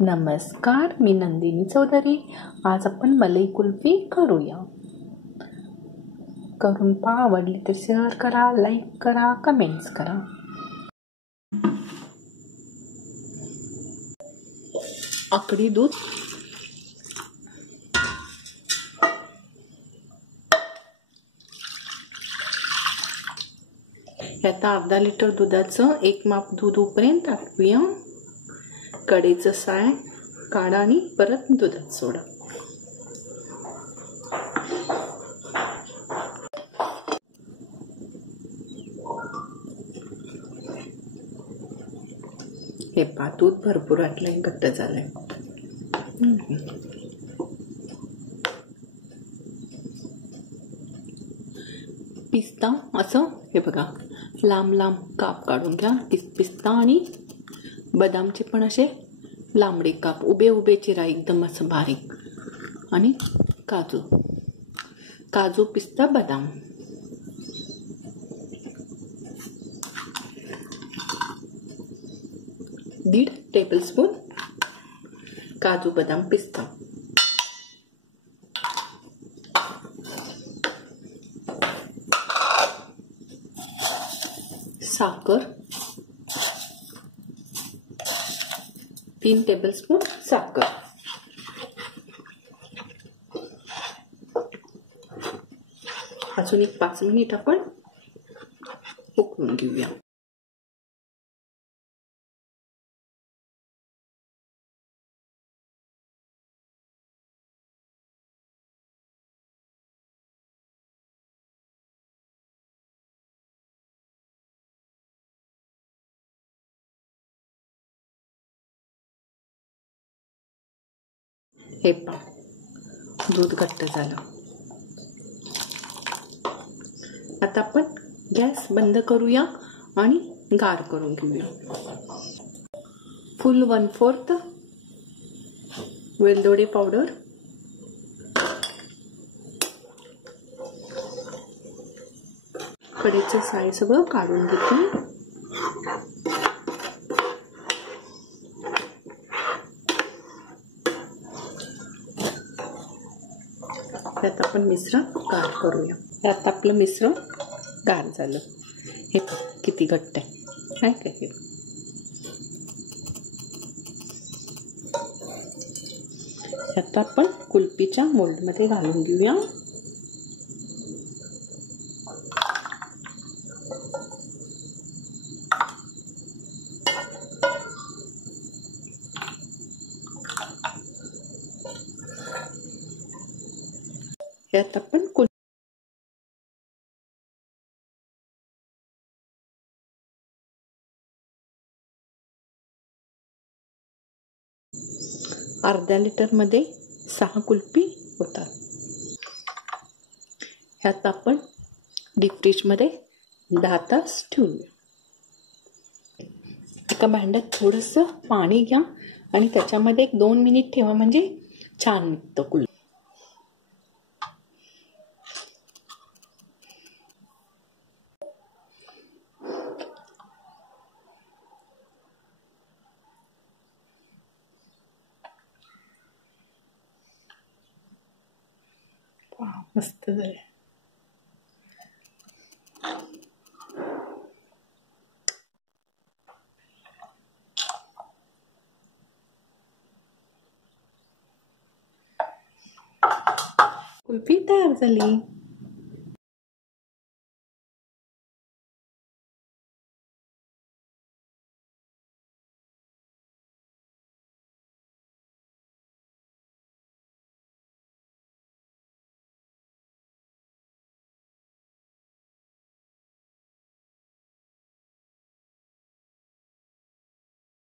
नमस्कार, मी नंदिनी चौधरी. आज आपण मलाई कुल्फी करूया. करून पहा, आवडली तर शेअर करा, लाईक करा, कमेंट्स करा. आकडी दूध, आता अर्धा लिटर दुधाचं एक माप दूध उपर्यंत टाकूया. कढईचं साय काढा आणि परत दुधात सोडा. हे पहा, दूध भरपूर आटलंय, घट्ट झालंय. पिस्ता असं हे बघा, लांब लांब काप काढून घ्या. पिस्ता आणि बदामचे पण असे लांबडे काप, उभे उभे चिरा, एकदम असं बारीक. आणि काजू, काजू, पिस्ता, बदाम. दीड टेबलस्पून काजू, बदाम, पिस्ता. साखर 3 टेबलस्पून साखर. अजून एक 5 मिनिट आपण उकळून घेऊया. हे पहा, दूध घट्ट झालं. आता आपण गॅस बंद करूया आणि गार करून घेऊया. फुल 1/4 वेलदोडे पावडर, कढईचं साय सगळं काढून घेते. त्यात आपण मिश्रण गार करूया. त्यात आपलं मिश्रण गार झालं. हे किती घट्ट आहे का हे. आता आपण कुल्फीच्या मोल्डमध्ये घालून घेऊया. यात आपण अर्ध्या लिटर मध्ये 6 कुल्फी होतात. ह्यात आपण डीप फ्रीज मध्ये 10 तास ठेवूया. एका भांड्यात थोडंसं पाणी घ्या आणि त्याच्यामध्ये 1-2 मिनिट ठेवा, म्हणजे छान निघतं कुल्फी. मस्त झालं. कुल्फी तयार झाली.